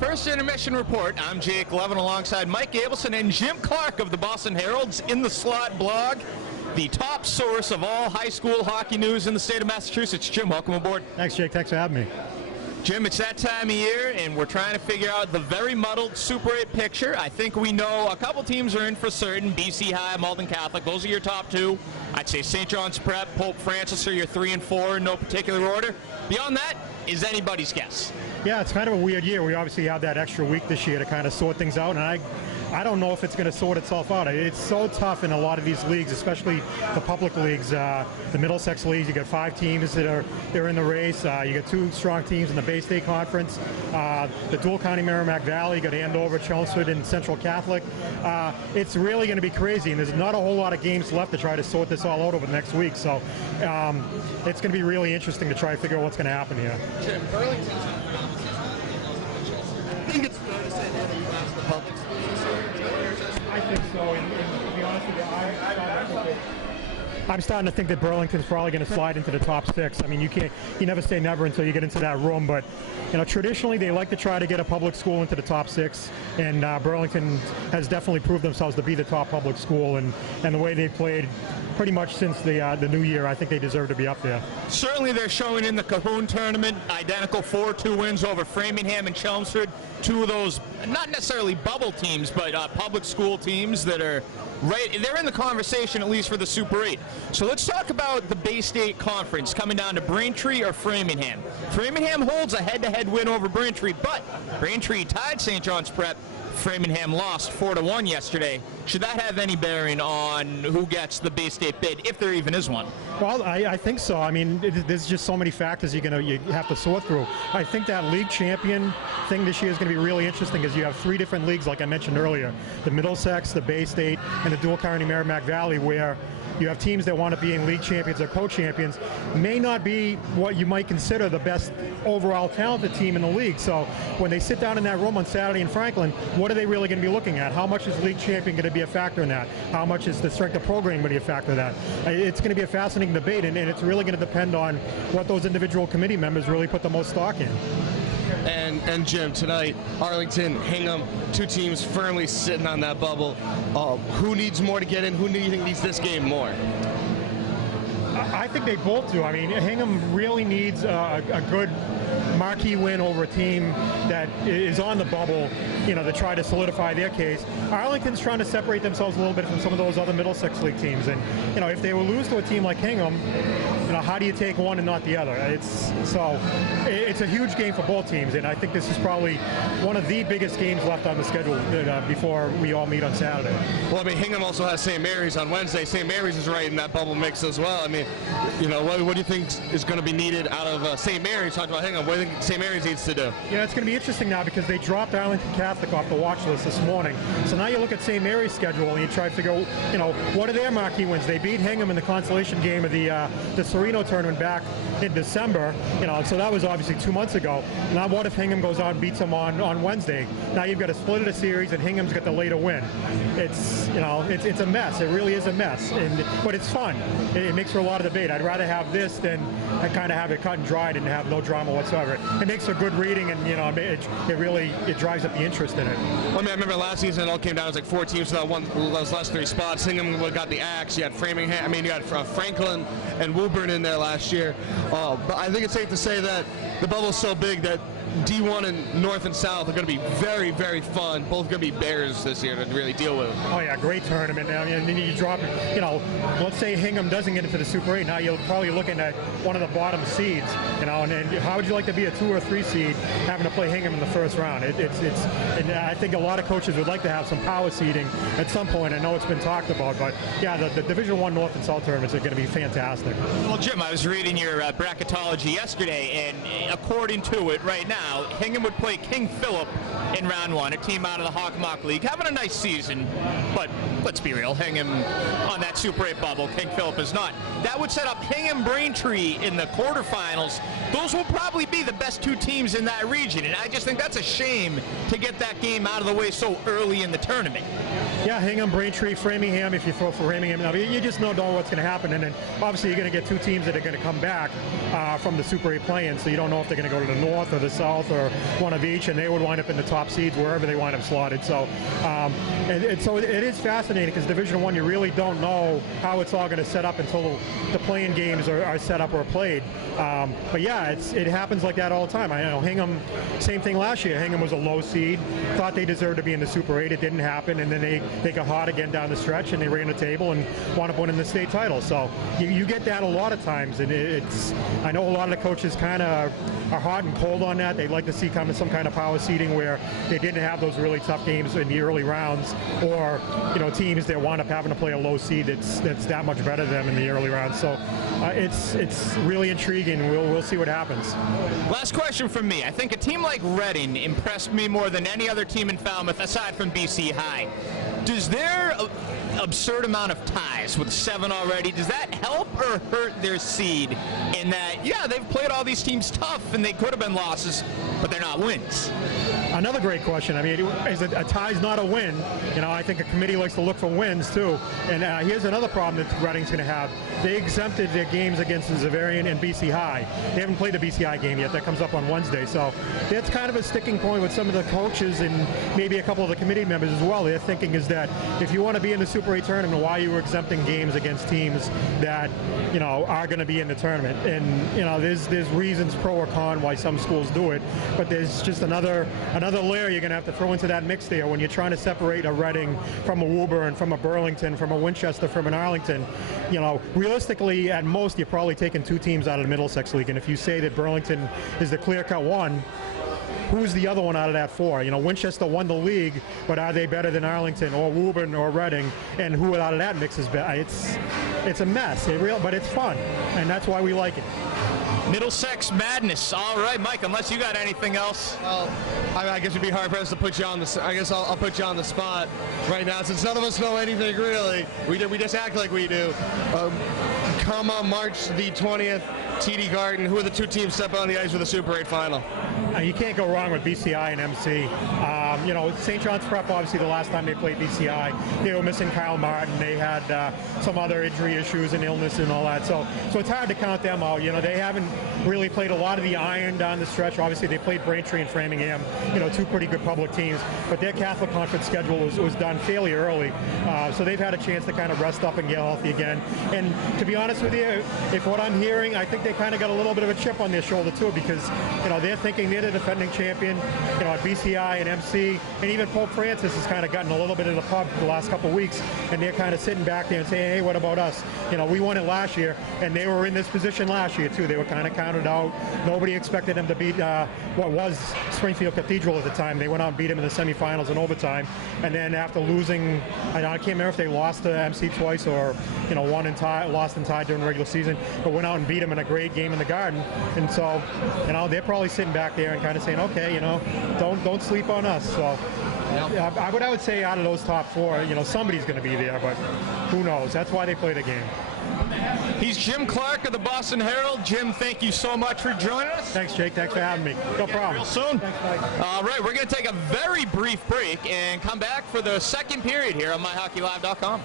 first intermission report. I'm Jake Levin alongside Mike Abelson and Jim Clark of the Boston Herald's In the Slot blog, the top source of all high school hockey news in the state of Massachusetts. Jim, welcome aboard. Thanks, Jake. Thanks for having me. Jim, it's that time of year, and we're trying to figure out the very muddled Super 8 picture. I think we know a couple teams are in for certain. BC High, Malden Catholic, those are your top two. I'd say St. John's Prep, Pope Francis are your 3 and 4 in no particular order. Beyond that is anybody's guess. Yeah, it's kind of a weird year. We obviously have that extra week this year to kind of sort things out, and I don't know if it's going to sort itself out. It's so tough in a lot of these leagues, especially the public leagues. The Middlesex leagues, you got 5 teams that are in the race. You got 2 strong teams in the Bay State Conference. The Dual County Merrimack Valley, you got Andover, Chelmsford, and Central Catholic. It's really going to be crazy, and there's not a whole lot of games left to try to sort this all out over the next week. So it's going to be really interesting to try to figure out what's going to happen here. Jim, Burlington's I think it's fair to say that you guys the public schools. I think so, and to be honest with you, I'm starting to think that Burlington's probably going to slide into the top 6. I mean, you never say never until you get into that room, but traditionally they like to try to get a public school into the top 6, and Burlington has definitely proved themselves to be the top public school, and the way they've played pretty much since the new year, I think they deserve to be up there. Certainly they're showing in the Cahoon tournament, identical 4-2 wins over Framingham and Chelmsford, 2 of those, not necessarily bubble teams, but public school teams that are they're in the conversation at least for the Super 8. So let's talk about the Bay State Conference coming down to Braintree or Framingham. Framingham holds a head-to-head win over Braintree, but Braintree tied St. John's Prep. Framingham lost 4-1 yesterday. Should that have any bearing on who gets the Bay State bid, if there even is one? Well, I think so. I mean, there's just so many factors you have to sort through. I think that league champion thing this year is going to be really interesting because you have 3 different leagues, like I mentioned earlier, the Middlesex, the Bay State, and the Dual County Merrimack Valley, where you have teams that want to be in league champions or co-champions, may not be what you might consider the best overall talented team in the league. So when they sit down in that room on Saturday in Franklin, what are they really going to be looking at? How much is league champion going to be a factor in that? How much is the strength of programming going to be a factor in that? It's going to be a fascinating debate, and it's really going to depend on what those individual committee members really put the most stock in. And Jim, tonight, Arlington, Hingham, 2 teams firmly sitting on that bubble. Who needs more to get in? Who do you think needs this game more? I think they both do. I mean, Hingham really needs a good marquee win over a team that is on the bubble, to try to solidify their case. Arlington's trying to separate themselves a little bit from some of those other Middlesex League teams, and if they will lose to a team like Hingham, how do you take one and not the other? It's a huge game for both teams, and I think this is probably one of the biggest games left on the schedule before we all meet on Saturday. Well, I mean, Hingham also has St. Mary's on Wednesday. St. Mary's is right in that bubble mix as well. I mean, what do you think is going to be needed out of St. Mary's? Talking about Hingham, what do you think St. Mary's needs to do? Yeah, it's going to be interesting now because they dropped Arlington Catholic off the watch list this morning. So now you look at St. Mary's schedule and you try to figure out, what are their marquee wins? They beat Hingham in the consolation game of the Sereno tournament back in December, so that was obviously 2 months ago. Now what if Hingham goes out and beats them on Wednesday? Now you've got a split of the series and Hingham's got the later win. It's a mess. It really is a mess, but it's fun. It makes for a lot of debate. I'd rather have this than kind of have it cut and dried and have no drama whatsoever. It makes for good reading, and it drives up the interest in it. Well, I mean, I remember last season it all came down to like 4 teams to those last 3 spots. Hingham got the axe. You had Framingham. I mean, you had Franklin and Woburn in there last year. But I think it's safe to say that the bubble's so big that D1 and North and South are going to be very, very fun. Both going to be bears this year to really deal with. Oh yeah, great tournament. I mean, and then you drop, let's say Hingham doesn't get into the Super 8. Now you're probably looking at one of the bottom seeds, and how would you like to be a 2 or 3 seed having to play Hingham in the first round? And I think a lot of coaches would like to have some power seeding at some point. I know it's been talked about, but yeah, the Division I North and South tournaments are going to be fantastic. Well, Jim, I was reading your bracketology yesterday, and according to it right now, Hingham would play King Philip in round 1, a team out of the Hockomock League, having a nice season, but let's be real, Hingham on that Super 8 bubble, King Philip is not. That would set up Hingham Braintree in the quarterfinals. those will probably be the best two teams in that region, and I just think that's a shame to get that game out of the way so early in the tournament. Yeah, Hingham, Braintree, Framingham, if you throw for Framingham, I mean, you just don't know what's going to happen. And then obviously you're going to get two teams that are going to come back from the Super 8 play-in, so you don't know if they're going to go to the north or the south or one of each, and they would wind up in the top seeds wherever they wind up slotted. So, so it is fascinating because Division I, you really don't know how it's all going to set up until the play-in games are set up or played. But yeah, it happens like that all the time. I know Hingham, same thing last year. Hingham was a low seed, thought they deserved to be in the Super 8. It didn't happen, and then they got hot again down the stretch, and they ran the table and wound up winning the state title. So you get that a lot of times, and I know a lot of the coaches kind of are hot and cold on that. They'd like to see some kind of power seeding where they didn't have those really tough games in the early rounds, or teams that wound up having to play a low seed that's that much better than them in the early rounds. So it's really intriguing. We'll see what happens. Last question from me. I think a team like Reading impressed me more than any other team in Falmouth aside from BC High. Does their absurd amount of ties with 7 already, does that help or hurt their seed in that, yeah, they've played all these teams tough and they could have been losses, but they're not wins? Another great question. I mean, is a tie's not a win? I think a committee likes to look for wins too. And here's another problem that Reading's going to have. They exempted their games against the Xaverian and BC High. They haven't played the BC High game yet. That comes up on Wednesday. So that's kind of a sticking point with some of the coaches and maybe a couple of the committee members as well. Their thinking is that if you want to be in the Super 8 tournament, why are you exempting games against teams that are going to be in the tournament? And there's reasons pro or con why some schools do it, but there's just another layer you're going to have to throw into that mix there when you're trying to separate a Reading from a Woburn, from a Burlington, from a Winchester, from an Arlington. Realistically, at most, you're probably taking 2 teams out of the Middlesex League, and if you say that Burlington is the clear-cut one, who's the other one out of that 4? Winchester won the league, but are they better than Arlington or Woburn or Reading? And who out of that mix is better? It's a mess, but it's fun, and that's why we like it. Middlesex madness. All right, Mike, unless you got anything else. Well, I guess it'd be hard pressed to put you on the. I guess I'll put you on the spot right now, since none of us know anything really. We just act like we do. Come on March the 20th, TD Garden. Who are the 2 teams stepping on the ice for the Super 8 final? You can't go wrong with BCI and MC. St. John's Prep, obviously, the last time they played BCI, they were missing Kyle Martin. They had some other injury issues and illness and all that. So it's hard to count them out. They haven't really played a lot of the iron down the stretch. Obviously, they played Braintree and Framingham, 2 pretty good public teams. But their Catholic Conference schedule was done fairly early. So they've had a chance to kind of rest up and get healthy again. And to be honest with you, if what I'm hearing, I think they kind of got a little bit of a chip on their shoulder, too, because, they're thinking they're the defending champion, at BCI and MC, and even Pope Francis has kind of gotten a little bit of the pub the last couple of weeks, and they're kind of sitting back there and saying, hey, what about us? We won it last year, and they were in this position last year, too. They were kind of counted out. Nobody expected them to beat what was Springfield Cathedral at the time. They went out and beat them in the semifinals in overtime, and then after losing, I can't remember if they lost to MC twice or, won and tied, lost and tied during the regular season, but went out and beat them in a great game in the Garden. And so, they're probably sitting back there and kind of saying, okay, don't sleep on us. So I would say out of those top 4, somebody's going to be there, but who knows? That's why they play the game. He's Jim Clark of the Boston Herald. Jim, thank you so much for joining us. Thanks, Jake. Thanks for having me. No problem. Real soon. Thanks, Mike. All right, we're going to take a very brief break and come back for the second period here on MyHockeyLive.com.